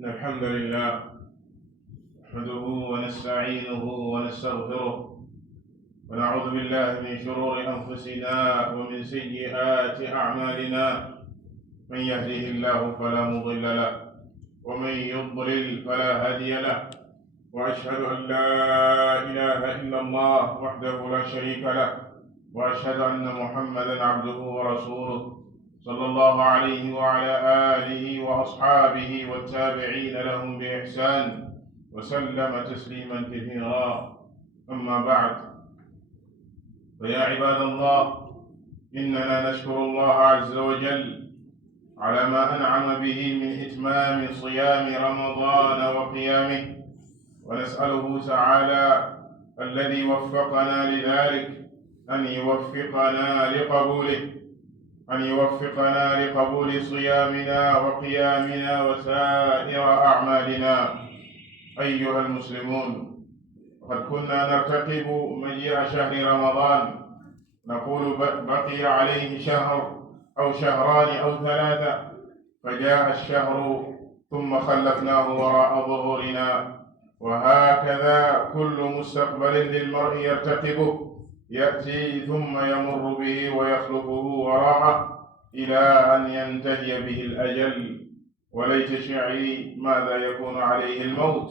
إن الحمد لله نحمده ونستعينه ونستغفره ونعوذ بالله من شرور أنفسنا ومن سيئات أعمالنا. من يهده الله فلا مضل له ومن يضلل فلا هادي له، وأشهد أن لا إله إلا الله وحده لا شريك له، وأشهد أن محمدا عبده ورسوله صلى الله عليه وعلى آله وأصحابه والتابعين لهم بإحسان وسلم تسليما كثيرا. أما بعد، فيا عباد الله، إننا نشكر الله عز وجل على ما أنعم به من إتمام صيام رمضان وقيامه، ونسأله تعالى الذي وفقنا لذلك أن يوفقنا لقبول صيامنا وقيامنا وسائر أعمالنا. أيها المسلمون، قد كنا نرتقب مجيء شهر رمضان، نقول بقي عليه شهر أو شهران أو ثلاثة، فجاء الشهر ثم خلفناه وراء ظهورنا، وهكذا كل مستقبل للمرء يرتقبه يأتي ثم يمر به ويخلفه وراءه إلى أن ينتهي به الأجل. وليت شعري ماذا يكون عليه الموت.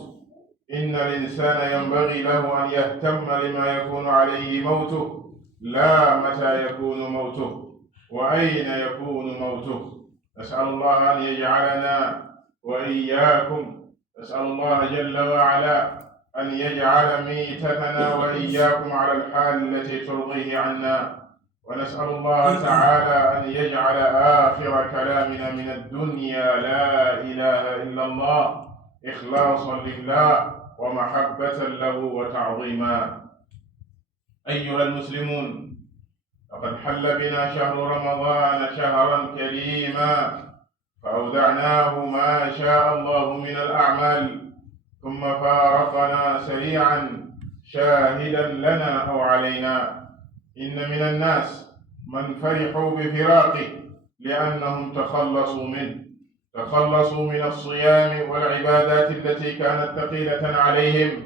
إن الإنسان ينبغي له أن يهتم لما يكون عليه موته، لا متى يكون موته وأين يكون موته. نسأل الله أن يجعلنا وإياكم، نسأل الله جل وعلا أن يجعل ميتتنا وإياكم على الحال التي ترضيه عنا، ونسأل الله تعالى أن يجعل آخر كلامنا من الدنيا لا إله إلا الله، إخلاصا لله ومحبة له وتعظيما. أيها المسلمون، لقد حل بنا شهر رمضان شهرا كريما، فأودعناه ما شاء الله من الأعمال، ثم فارقنا سريعا شاهدا لنا أو علينا. إن من الناس من فرحوا بفراقه لأنهم تخلصوا من الصيام والعبادات التي كانت ثقيلة عليهم،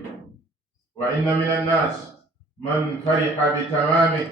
وإن من الناس من فرح بتمامه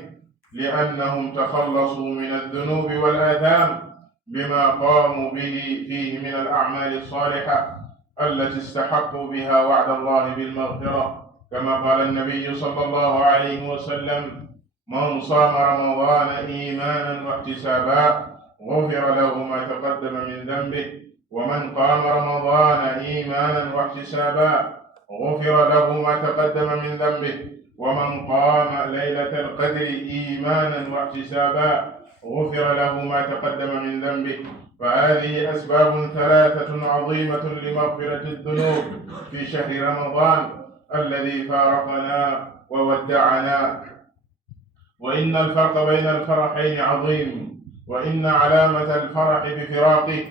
لأنهم تخلصوا من الذنوب والآثام بما قاموا به فيه من الأعمال الصالحة التي استحقوا بها وعد الله بالمغفرة، كما قال النبي صلى الله عليه وسلم: من صام رمضان إيمانا واحتسابا غفر له ما تقدم من ذنبه، ومن قام رمضان إيمانا واحتسابا غفر له ما تقدم من ذنبه، ومن قام ليلة القدر إيمانا واحتسابا غفر له ما تقدم من ذنبه. فهذه أسباب ثلاثة عظيمة لمغفرة الذنوب في شهر رمضان الذي فارقنا وودعنا. وإن الفرق بين الفرحين عظيم، وإن علامة الفرح بفراقه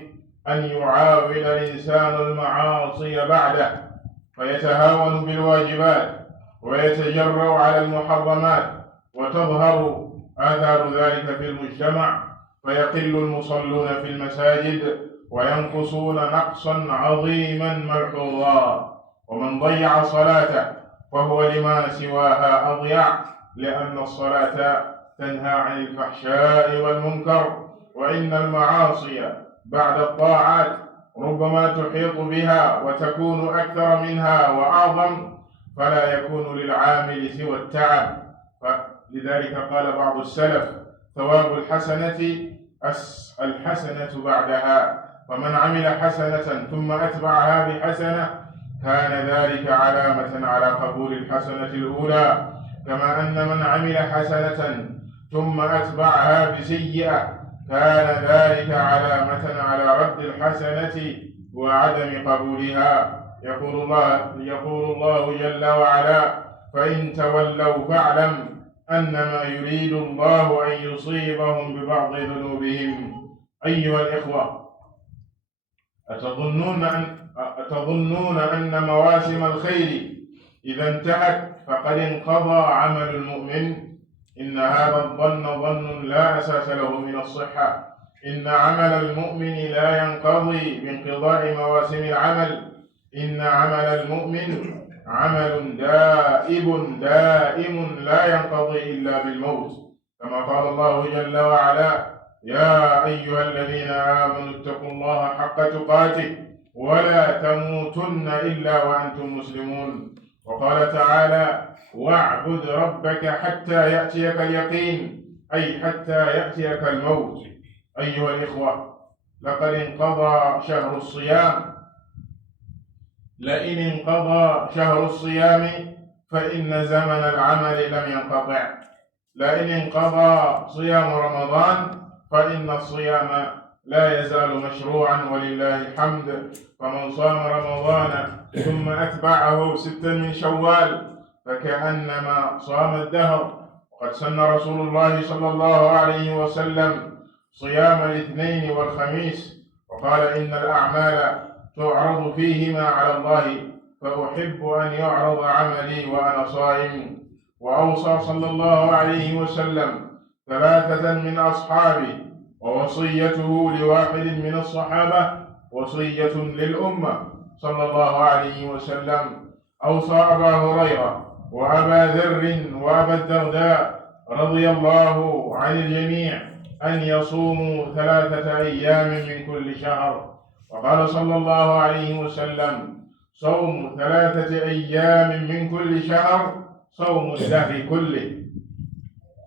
أن يعاول الإنسان المعاصي بعده، فيتهاون بالواجبات ويتجرأ على المحرمات، وتظهر آثار ذلك في المجتمع، فيقل المصلون في المساجد وينقصون نقصا عظيما ملحوظا. ومن ضيع صلاته فهو لما سواها أضيع، لأن الصلاة تنهى عن الفحشاء والمنكر، وإن المعاصي بعد الطاعات ربما تحيط بها وتكون أكثر منها وأعظم، فلا يكون للعامل سوى التعب. لذلك قال بعض السلف: ثواب الحسنة بعدها، فمن عمل حسنة ثم أتبعها بحسنة كان ذلك علامة على قبول الحسنة الأولى، كما أن من عمل حسنة ثم أتبعها بسيئة كان ذلك علامة على رد الحسنة وعدم قبولها. يقول الله جل وعلا: فإن تولوا فاعلم أنما يريد الله أن يصيبهم ببعض ذنوبهم. أيها الإخوة، أتظنون أن مواسم الخير إذا انتهت فقد انقضى عمل المؤمن؟ إن هذا الظن ظن لا أساس له من الصحة، إن عمل المؤمن لا ينقضي بانقضاء مواسم العمل، إن عمل المؤمن عمل دائم لا ينقضي إلا بالموت، كما قال الله جل وعلا: يا أيها الذين آمنوا اتقوا الله حق تقاته ولا تموتن إلا وأنتم مسلمون. وقال تعالى: واعبد ربك حتى يأتيك اليقين، أي حتى يأتيك الموت. أيها الإخوة، لقد انقضى شهر الصيام، لئن انقضى شهر الصيام فإن زمن العمل لم ينقطع، لئن انقضى صيام رمضان فإن الصيام لا يزال مشروعا ولله الحمد، فمن صام رمضان ثم أتبعه 6 من شوال فكأنما صام الدهر. وقد سن رسول الله صلى الله عليه وسلم صيام الاثنين والخميس، وقال: إن الأعمال تعرض فيهما على الله، فأحب أن يعرض عملي وأنا صائم. وأوصى صلى الله عليه وسلم 3 من أصحابه، ووصيته لواحد من الصحابة وصية للأمة صلى الله عليه وسلم. أوصى أبا هريرة وأبا ذر وأبا الدرداء رضي الله عن الجميع أن يصوموا 3 أيام من كل شهر، وقال صلى الله عليه وسلم: صوم 3 أيام من كل شهر صوم الدهر كله.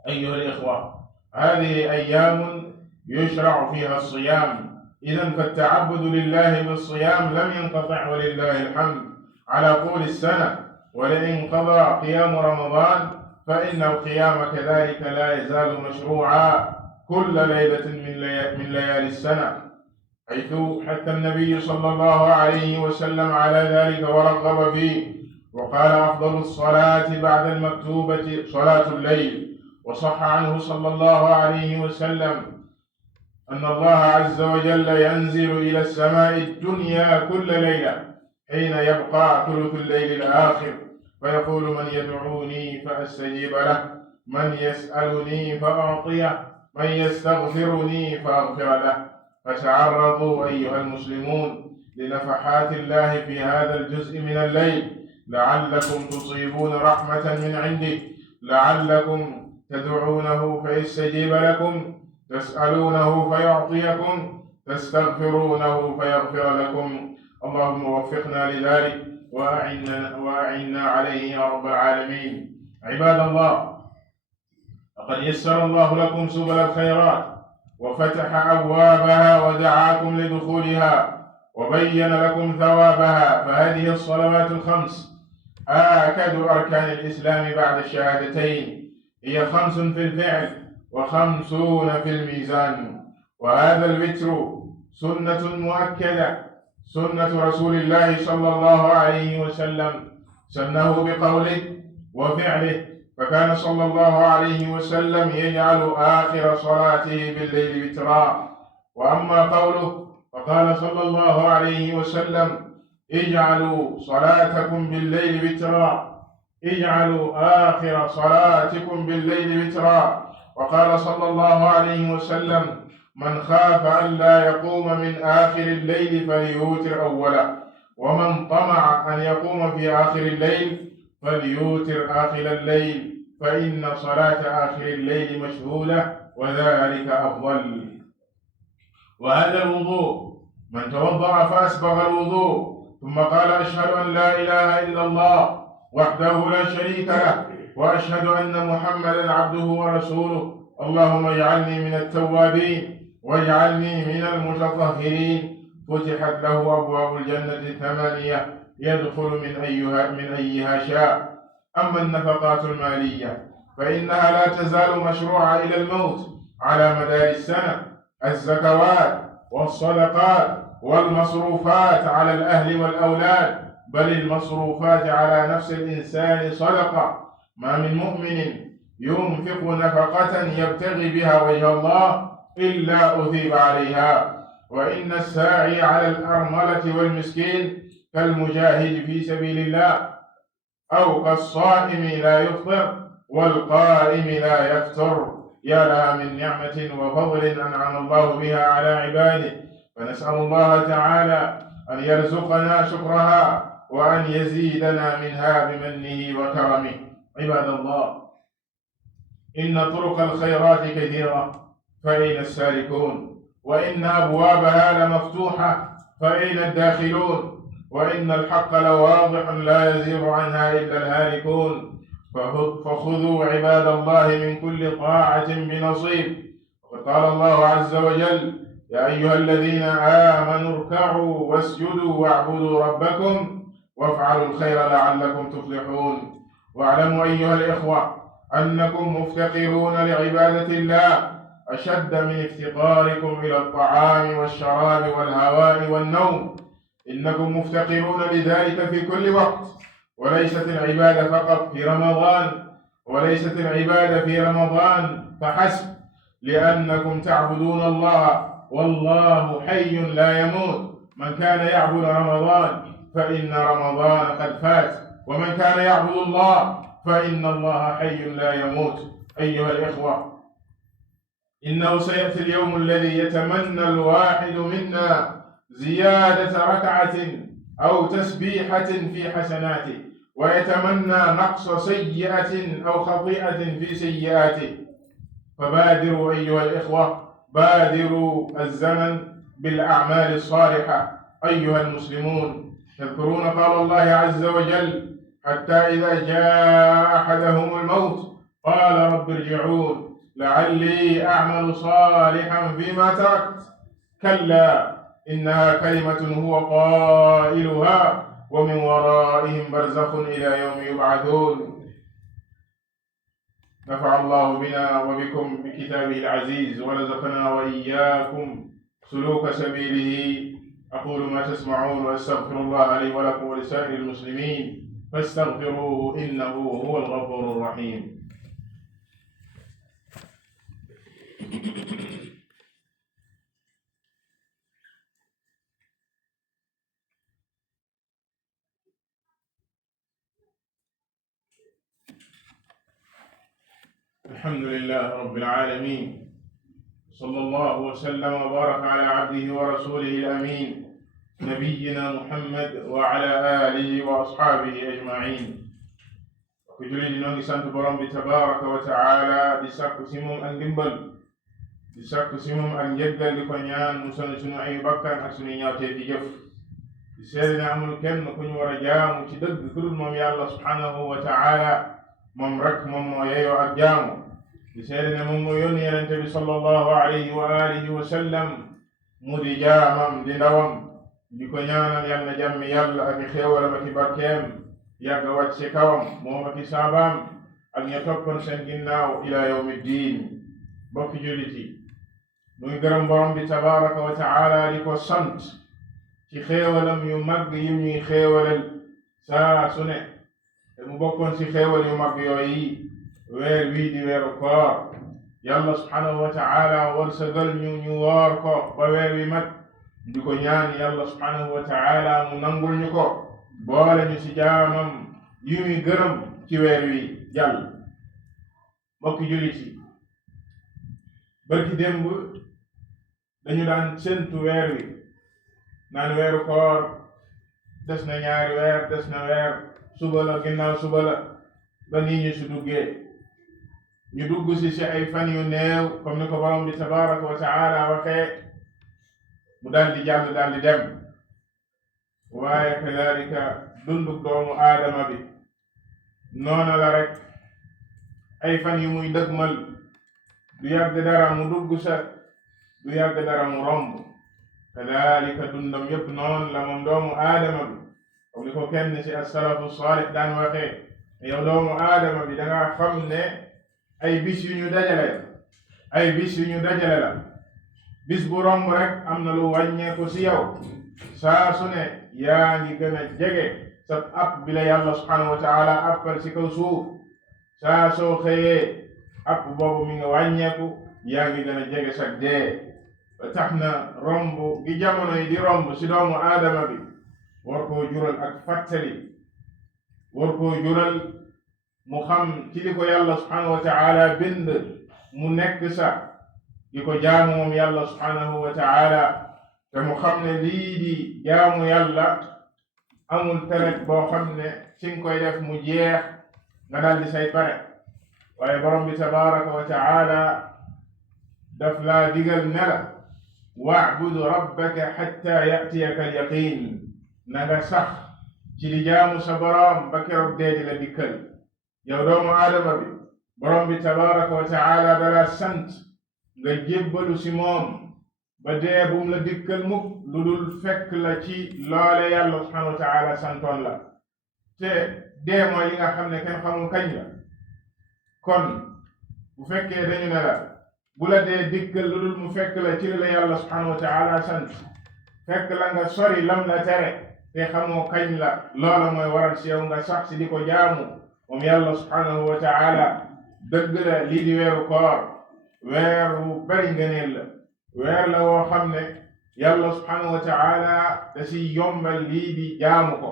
أيها الإخوة، هذه أيام يشرع فيها الصيام، إذن فالتعبد لله بالصيام لم ينقطع ولله الحمد على قول السنة. ولئن قضى قيام رمضان فإن القيام كذلك لا يزال مشروعا كل ليلة من ليالي السنة، حيث حث النبي صلى الله عليه وسلم على ذلك ورغب فيه، وقال: أفضل الصلاة بعد المكتوبة صلاة الليل. وصح عنه صلى الله عليه وسلم أن الله عز وجل ينزل إلى السماء الدنيا كل ليلة حين يبقى ثلث الليل الآخر، فيقول: من يدعوني فأستجيب له، من يسألني فأعطيه، من يستغفرني فأغفر له. فتعرضوا أيها المسلمون لنفحات الله في هذا الجزء من الليل، لعلكم تصيبون رحمة من عنده، لعلكم تدعونه فيستجيب لكم، تسألونه فيعطيكم، تستغفرونه فيغفر لكم. اللهم وفقنا لذلك وأعنا عليه يا رب العالمين. عباد الله، لقد يسر الله لكم سبل الخيرات وفتح أبوابها ودعاكم لدخولها وبين لكم ثوابها، فهذه الصلوات ال5 آكد أركان الإسلام بعد الشهادتين، هي 5 في الفعل و50 في الميزان. وهذا الوتر سنة مؤكدة، سنة رسول الله صلى الله عليه وسلم، سنه بقوله وفعله، فكان صلى الله عليه وسلم يجعل آخر صلاته بالليل وترا. وأما قوله فقال صلى الله عليه وسلم: اجعلوا صلاتكم بالليل وترا، اجعلوا آخر صلاتكم بالليل وترا. وقال صلى الله عليه وسلم: من خاف أن لا يقوم من آخر الليل فليوتر أوله، ومن طمع أن يقوم في آخر الليل فليوتر آخر الليل، فإن صلاة آخر الليل مشهودة وذلك أفضل. وهذا الوضوء، من توضأ فأسبغ الوضوء ثم قال: أشهد أن لا إله إلا الله وحده لا شريك له، وأشهد أن محمدا عبده ورسوله، اللهم اجعلني من التوابين واجعلني من المتطهرين، فتحت له أبواب الجنة 8 يدخل من أيها شاء. أما النفقات المالية فإنها لا تزال مشروعة إلى الموت على مدار السنة، الزكوات والصدقات والمصروفات على الأهل والأولاد، بل المصروفات على نفس الإنسان صدقة. ما من مؤمن ينفق نفقة يبتغي بها وجه الله إلا أثيب عليها. وإن الساعي على الأرملة والمسكين كالمجاهد في سبيل الله، أو كالصائم لا يفطر والقائم لا يفتر. يا لها من نعمة وفضل أنعم الله بها على عباده، فنسأل الله تعالى أن يرزقنا شكرها وأن يزيدنا منها بمنه وكرمه. عباد الله، إن طرق الخيرات كثيرة، فأين السالكون؟ وإن أبوابها لمفتوحة، فأين الداخلون؟ وإن الحق لواضح لا يزيغ عنها إلا الهالكون. فخذوا عباد الله من كل طاعة بنصيب. وقد قال الله عز وجل: يا أيها الذين آمنوا اركعوا واسجدوا واعبدوا ربكم وافعلوا الخير لعلكم تفلحون. واعلموا أيها الإخوة أنكم مفتقرون لعبادة الله أشد من افتقاركم إلى الطعام والشراب والهواء والنوم. إنكم مفتقرون لذلك في كل وقت، وليست العبادة فقط في رمضان، وليست العبادة في رمضان فحسب، لأنكم تعبدون الله والله حي لا يموت. من كان يعبد رمضان فإن رمضان قد فات، ومن كان يعبد الله فإن الله حي لا يموت. أيها الإخوة، إنه سيأتي اليوم الذي يتمنى الواحد منا زيادة ركعة أو تسبيحة في حسناته، ويتمنى نقص سيئة أو خطيئة في سيئاته. فبادروا أيها الإخوة، بادروا الزمن بالأعمال الصالحة. أيها المسلمون، تذكرون قول الله عز وجل: حتى إذا جاء أحدهم الموت قال رب ارجعون لعلي أعمل صالحا فيما تركت. كلا إنها كلمة هو قائلها ومن ورائهم برزخ إلى يوم يبعثون. نفع الله بنا وبكم بكتابه العزيز، ورزقنا وإياكم سلوك سبيله. أقول ما تسمعون، وأستغفر الله لي ولكم ولسائر المسلمين، فاستغفروه إنه هو الغفور الرحيم. الحمد لله رب العالمين، صلى الله وسلم وبارك على عبده ورسوله الأمين نبينا محمد وعلى آله وأصحابه أجمعين. ku julli di noo ngi sant borom bi tabaraka wa taala di sàkku si moom ak ndimbal, di sàkku si moom ak njëggal, di ko ñaan mu sonu sunu ay bakkan ak sunu ñaawtee di jëf. di seede ne amul kenn ku ñu war a jaamu ci dëgg ku dul moom yàlla subhanahu wa taala, moom rek moom moo yeyoo ak jaamu. di seede ne moom moo yónni yonente bi sallallahu alayhi wa alihi wa sallam mu di jaamam di ndawam. di ko ñaanal yal na jàmmi yàlla ak xéewalam ak barkeem yàgg wàcc ci kawam moom ak saabaam ak ña toppoon seen ginnaaw ila yawmi diin. bokki jullit yi, muy gërëm borom bi tabaraka wa taala di ko sant ci xéewalam yu mag yi ñuy xéewalal saa su ne, te mu bokkoon ci xéewal yu mag yooyu weer wii di weeru koor. yàlla subhanahu wa taala wërsëgal ñu woor ko ba weer wi mat. di ko ñaan yàlla subhanahu wa taala mu nangul ñu ko, boole ñu ci jaamam yu muy gërëm ci weer wi jàll. mbokki jullit yi, barki démb dañu daan séntu weer wi naan weeru koor des na ñaari weer, des na weer, suba la ginnaaw suba la, ba nii ñu si duggee. ñu dugg si ay fan yu néew comme ni ko borom bi tabaraka wa taala waxee, mu daal di jàll daal di dem. waaye kadalika dunduk doomu aadama bi noona la rek, ay fan yu muy dëgmal du yàgg dara mu dugg sa, du yàgg dara mu romb. kadalika dundam yépp noonu la moom doomu aadama bi, comme ni ko kenn ci as-salafu saalih daan waxee, yow doomu aadama bi danga xam ne ay bis yu ñu dajale la, ay bis yu ñu dajale la. bis bu romb rek am na lu wàññeeku ci yow. saa su ne yaa ngi gën a jege sa app bi la yàlla subhanahu wa taala appal ci kaw suuf. saa soo xëyee app boobu mi nga wàññeeku, yaa ngi gën a jege sa dee. ba tax na romb gi jamono yi di romb ci doomu aadama bi war koo jural ak fàttali, war koo jural mu xam ci li ko yàlla subhanahu wa taala bind mu nekk sa di ko jaamu moom yàlla subhanahu wa ta'ala te mu xam ne lii di jaamu yàlla amul période boo xam ne ci nga koy def mu jeex nga daldi say pare waaye borom bi tabaraka wa ta'ala daf laa digal ne la wa'bud rabbaka hatta ya'tiyaka al-yaqin na nga sax ci di jaamu sa borom ba keroog dee di la dikkal yow doomu aadama bi borom bi tabaraka wa ta'ala dala sant nga jébbalu si moom ba dee bum la dikkal mukk lu dul fekk la ci loole yàlla subhanahu wa ta'ala santoon la te dee mooy li nga xam ne kenn xamul kañ la kon bu fekkee dañu ne la bu la dee dikkal lu dul mu fekk la ci la yàlla subhanahu wa ta'ala sant fekk la nga sori lam la tere te xamoo kañ la loola mooy waral si yow nga sax si di ko jaamu moom yàlla subhanahu wa ta'ala dëgg la lii di weeru koor weer wu bari ngëneel la weer la woo xam ne yàlla subhanahu wa ta'ala da si yombal lii di jaamu ko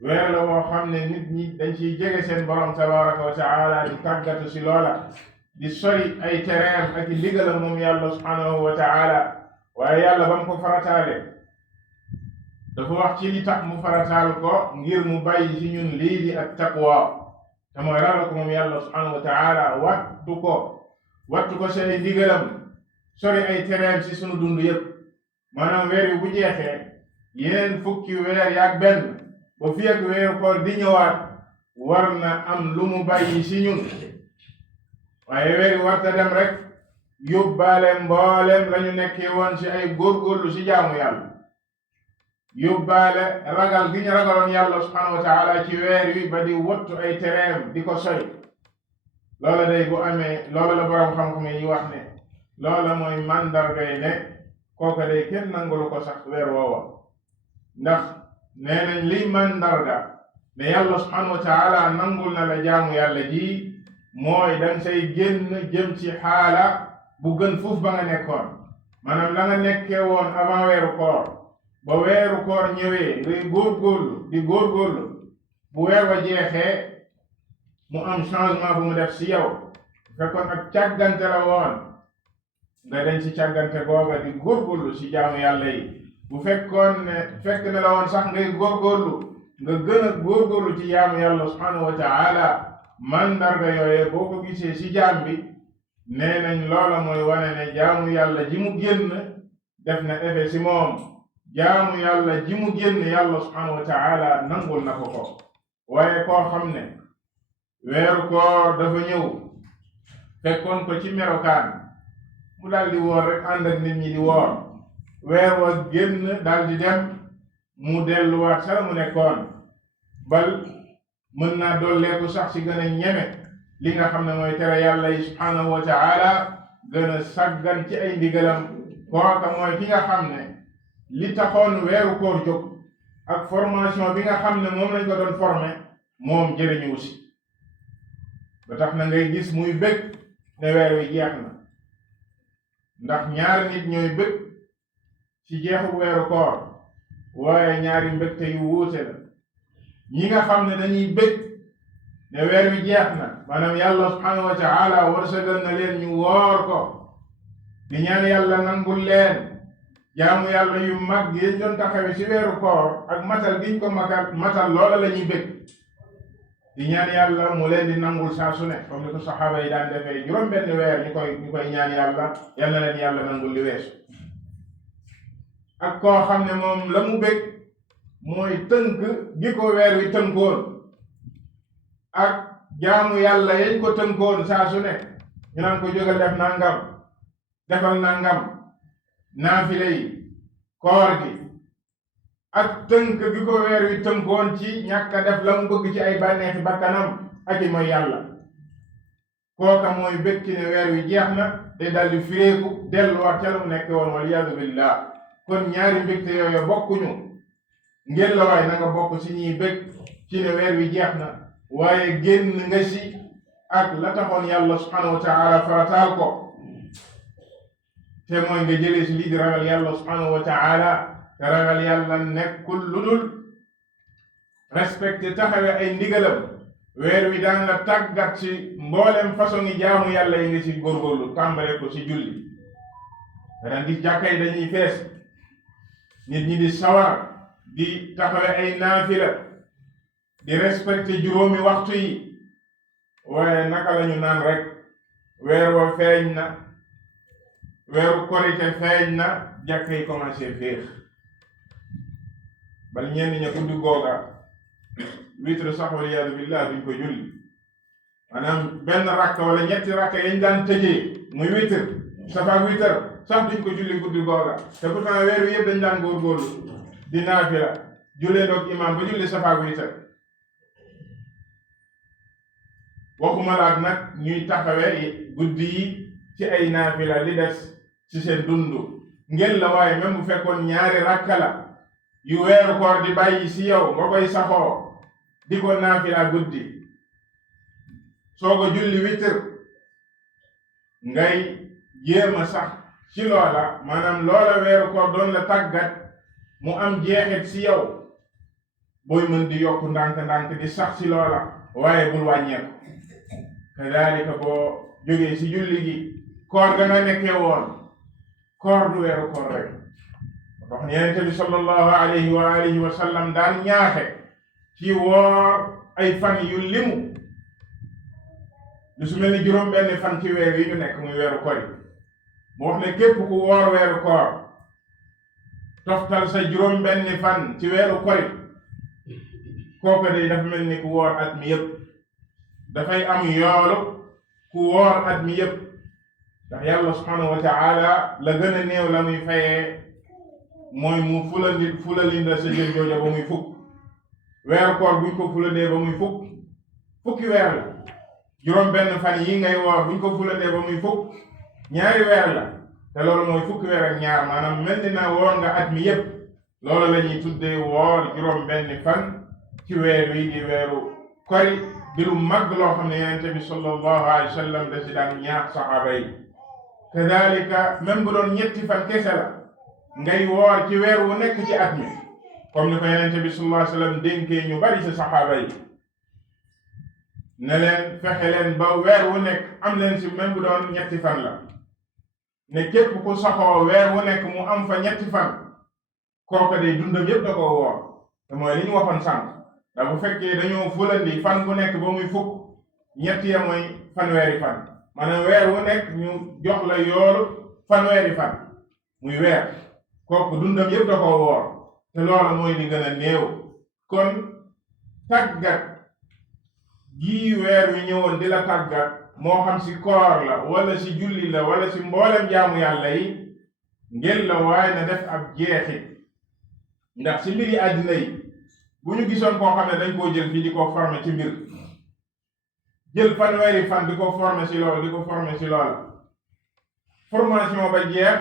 weer la woo xam ne nit ñi dañ ciy jege seen borom tabaraka wa ta'ala di tàggatu si loola di sori ay tereem ak i ndigalam moom yàlla subhanahu wa ta'ala waaye yàlla ba mu ko farataale dafa wax ci li tax mu farataal ko ngir mu bàyyi si ñun lii di ak taqwa te mooy ragal ko moom yàlla subhanahu wa ta'ala wattu ko seen ndigalam sori ay tereem si sunu dund yépp maanaam weer yu bu jeexee yeneen fukki weer yaak benn ba fi ak weeru koor di ñëwaat war na am lu mu bàyyi si ñun waaye weer yu warta dem rek yóbbaale mboolem lañu nekkee woon si ay góorgóorlu si jaamu yàlla yóbbaale ragal gi ñu ragaloon yàlla subhanahu wa ta'ala ci weer wi ba di wattu ay tereem di ko soy loola day bu amee loola la borom xam-xam yi wax ne loola mooy màndargay ne kooka day kenn nangulu ko sax weer woowa ndax nee nañ liy màndarga ne yàlla subhanahu wa ta'ala nangul na la jaamu yàlla ji mooy danga say génn jëm ci xaala bu gën fuuf ba nga nekkoon maanaam la nga nekkee woon avant weeru koor ba weeru koor ñëwee ngay góorgóorlu di góorgóorlu bu weer wa jeexee mu am changement bu mu def si yow fekkoon ak càggante la woon nga dañ ci càggante googa di góorgóorlu si jaamu yàlla yi bu fekkoon ne fekk na la woon sax ngay góorgóorlu nga gën a góorgóorlu ci jaamu yàlla subhanahu wa ta'ala mandarga yooye boo ko gisee si jaam bi nee nañ loola mooy wane ne jaamu yàlla ji mu génn def na effet si moom jaamu yàlla ji mu génn yàlla subhanahu wa ta'ala nangul na ko waaye koo xam ne weeru koor dafa ñëw fekkoon ko ci melokaan mu daal di woor rek ànd ak nit ñi di woor weer wa génn daal di dem mu delluwaat sa mu nekkoon bal mën naa dolleeku sax ci gën a ñeme li nga xam ne mooy tere yàlla yi subhanahu wa ta'ala gën a saggan ci ay ndigalam kooka mooy ki nga xam ne li taxoon weeru koor jóg ak formation bi nga xam ne moom lañ ko doon formé moom jëriñu si ba tax na ngay gis muy bëgg ne weer wi jeex na ndax ñaari nit ñooy bëgg ci jeexu weeru koor waaye ñaari mbégte yu wuute la ñi nga xam ne dañuy bëgg ne weer wi jeex na maanaam yàlla subhanahu wa ta'ala wërsëgal na leen ñu woor ko di ñaan yàlla nangul leen jaamu yàlla yu mag yi doon taxawe ci weeru koor ak matal giñ ko matal loola la ñuy bëgg di ñaan yàlla mu leen di nangul saa su ne comme ni ko saxaaba yi daan defee juróom benn weer ñu koy ñaan yàlla yal na leen yàlla nangul li weesu ak koo xam ne moom la mu bëgg mooy tënk gi ko weer wi tënkoon ak jaamu yàlla yañ ko tënkoon saa su ne ñu naan ko jógal def nangam defal nangam naafile yi koor gi ak tënk gi ko weer wi tënkoon ci ñàkk a def la mu bëgg ci ay bànneexi bakkanam ak i mooy yàlla kooka mooy bëgg ci ne weer wi jeex na te daldi fireeku delluwaat ca la mu nekk woon wal iyaadu billah kon ñaari mbégte yooyu bokkuñu ngeen la waay na nga bokk ci ñiy bëgg ci ne weer wi jeex na waaye génn nga si ak la taxoon yàlla subhanahu wa ta'ala farataal ko te mooy nga jëlee si lii di ragal yàlla subhanahu wa ta'ala te ragal yàlla nekkul lu dul respecté taxawe ay ndigalam weer wi daan la tàggat ci mboolem façon yi jaamu yàlla yi nga ci góorgóorlu tàmbale ko ci julli daan gis jàkka yi dañuy fees nit ñi di sawar di taxawe ay naafila di respecté juróomi waxtu yi waaye naka lañu naan rek weer wa feeñ na weeru korite feeñ na jàkka yi commencé féex bal ñenn ña guddi googa witre sax waliyaadu billah duñ ko julli maanaam benn rakka wala ñetti rakka yañ daan tëjee muy witre safaak witre sax duñ ko julli guddi googa te pourtant weer wi yëpp dañ daan góorgóorlu di naafila jullee doog imaam ba julli safaak witre waxuma laak nag ñuy taxawee guddi yi ci ay naafila li des ci seen dundu ngeen la waaye même bu fekkoon ñaari rakka la yu weeru koor di bàyyi si yow nga koy saxoo di ko naafila guddi soo ko julli witre ngay jéema sax ci loola maanaam loola weeru koor doon la tàggat mu am jeexit si yow booy mën di yokk ndànk-ndànk di sax ci loola waaye bul wàññeeku kadaalika boo jógee ci julli gi koor ga nga nekkee woon koor du weeru koor rek wax ne Yonent bi sallallahu alayhi wa alihi wa sallam daan ñaaxe ci woor ay fan yu limu lu su mel ni juróom benn fan ci weer yi ñu nekk muy weeru koor yi mu wax ne képp ku woor weeru koor toftal sa juróom benn fan ci weeru koor yi kooku day dafa mel ni ku woor at mi yépp dafay am yoolu ku woor at mi yépp ndax yàlla subhanahu wa ta'ala la gën a néew la muy fayee mooy mu fulalinda sa jël jooja ba muy fukk weeru koor buñ ko fulandee ba muy fukki weer la juróom benn fan yi ngay woor buñ ko fulandee ba muy fukk ñaari weer la te loolu mooy fukki weer ak ñaar maanaam mel ni na woor nga at mi yépp loolu la ñuy tuddee woor juróom benn fan ci weer wi di weeru kori di lu mag loo xam ne Yonent bi sallallahu alayhi wa sallam da si daan ñaax saxaaba yi kadalika même bu doon ñetti fan kese la ngay woor ci weer wu nekk ci at mi comme ni ko Yonent bi sallallahu alayhi wa sallam dénkee ñu bari ci saxaaba yi ne leen fexe leen ba weer wu nekk am leen ci même bu doon ñetti fan la ne képp ku saxoo weer wu nekk mu am fa ñetti fan kooka day dundam yépp da ko woor te mooy li ñu waxoon sànq da bu fekkee dañoo fulandi fan bu nekk ba muy fukk ñett ya mooy fanweeri fan maanaam weer wu nekk ñu jox la yoolu fanweeri fan muy weer kooku dundam yépp da ko woor te loola mooy li gën a néew kon tàggat gii weer wi ñëwoon di la tàggat moo xam si koor la wala si julli la wala si mboolem jaamu yàlla yi ngel la waaye na def ab jeexit ndax si mbiri àddina yi bu ñu gisoon koo xam ne dañ koo jël fii di ko former ci mbir jël fanweeri fan di ko former ci loolu formation ba jeex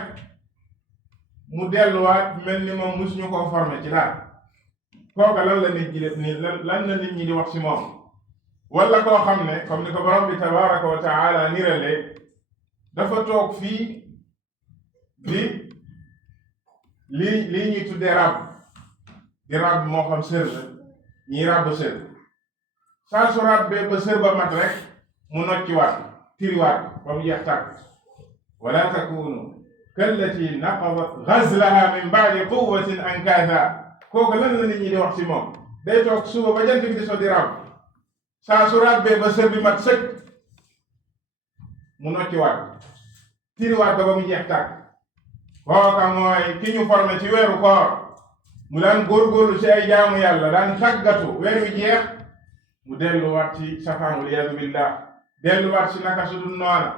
mu delluwaat mel ni moom musuñu koo former ci daal kooka lan la nit ñi def nii lan la nit ñi di wax ci moom wala koo xam ne comme ni ko borom bi tabaraka wa taala nirale dafa toog fii di lii ñuy tuddee rab di rab moo xam sër la ñiy rab sër saa su rabbee ba sër ba mat rek mu nocciwaat tiriwaat ba mu jeex tàkk wala takunu kallati naqadat ghazlaha min ba'di quwwatin ankatha kooku lan la nit ñi di wax ci moom day toog suba ba jant bi di so di rab saa su rabbee ba sër bi mat sëkk mu nocciwaat tiriwaat ba mu jeex tàkk kooka mooy ki ñu formé ci weeru koor mu daan góorgóorlu ci ay jaamu yàlla daan tàggatu weer wi jeex mu delluwaat ci safaan wal iyaadu billah delluwaat ci naka su dul noona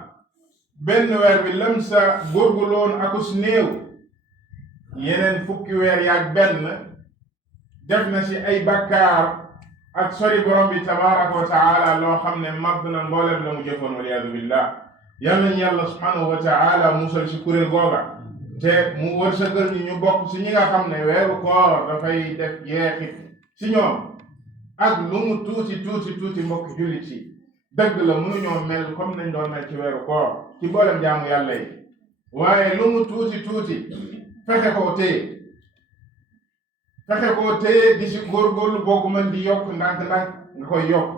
benn weer bi lam sa góorgóorloon akus néew yeneen fukki weer yaag benn def na ci ay bakkaar ak sori borom bi tabaraka wa taala loo xam ne màbb na mboolem la mu jëfoon wal iyaadu billah yal nañu yàlla subhanahu wa taala musal ci kuréel googa te mu wërsëgal ñu bokk ci ñi nga xam ne weeru koor dafay def jeexit ci ñoom ak lu mu tuuti mbokk jullit ci dëgg la mënuñoo mel comme nañ doon mel ci weeru koor ci mboolem jaamu yàlla yi waaye lu mu tuuti fexe koo téye di ci góorgóorlu boo ko mën di yokk ndànk-ndànk nga koy yokk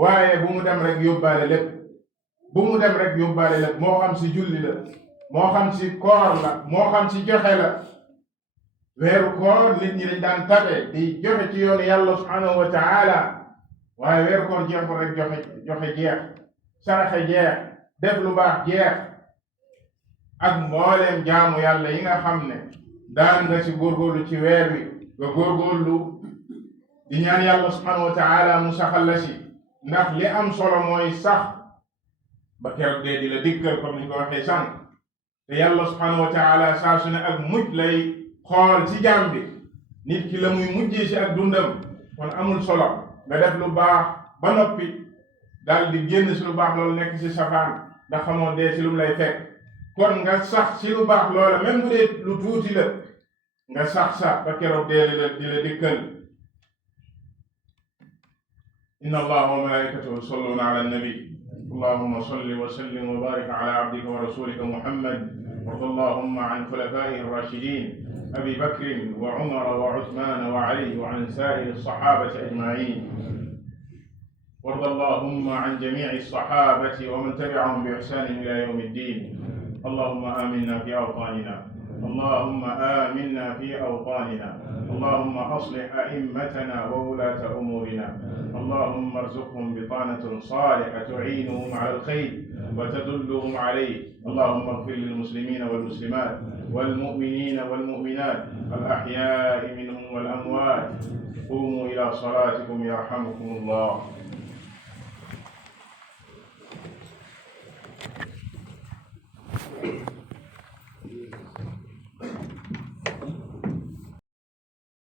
waaye bu mu dem rek yóbbaale lépp bu mu dem rek yóbbaale lépp moo xam si julli la moo xam si koor la moo xam si joxe la weeru koor nit ñi dañ daan tabe di joxe ci yoonu yàlla subhanahu wa taala waaye weeru koor jeexul rek joxe jeex saraxe jeex def lu baax jeex ak mbooleem jaamu yàlla yi nga xam ne daan nga si góorgóorlu ci weer wi nga góorgóorlu di ñaan yàlla subhanahu wa taala mu saxal la si ndax li am solo mooy sax ba keroog dee di la dikkal comme ni ko waxee sànq te yàlla subhanahu wa taala saa su ne ak mujj lay xool ci jaam bi nit ki la muy mujjee si ak dundam kon amul solo nga def lu baax ba noppi daal di génn si lu baax loolu nekk si safaan ndax xamoo dee si lu mu lay fekk kon nga sax si lu baax loola même bu dee lu tuuti la nga sax ba keroog dee di la dikkal inna allaha wa malaikatahu yusalluna ala nabi allahumma salli wa sallim wa barik ala abdika wa rasulika muhammad warda allahumma an khulafaihi ar-rashidin abi bakrin wa umara wa uthmana wa ali wa an sa'iri as-sahabati ajma'in warda allahumma an jami'i as-sahabati wa man tabi'ahum bi ihsan ila yawm ad-din allahumma aminna fi awtanina اللهم آمنا في أوطاننا اللهم أصلح أئمتنا وولاة أمورنا اللهم ارزقهم بطانة صالحة تعينهم على الخير وتدلهم عليه اللهم اغفر للمسلمين والمسلمات والمؤمنين والمؤمنات الأحياء منهم والأموات قوموا إلى صلاتكم يرحمكم الله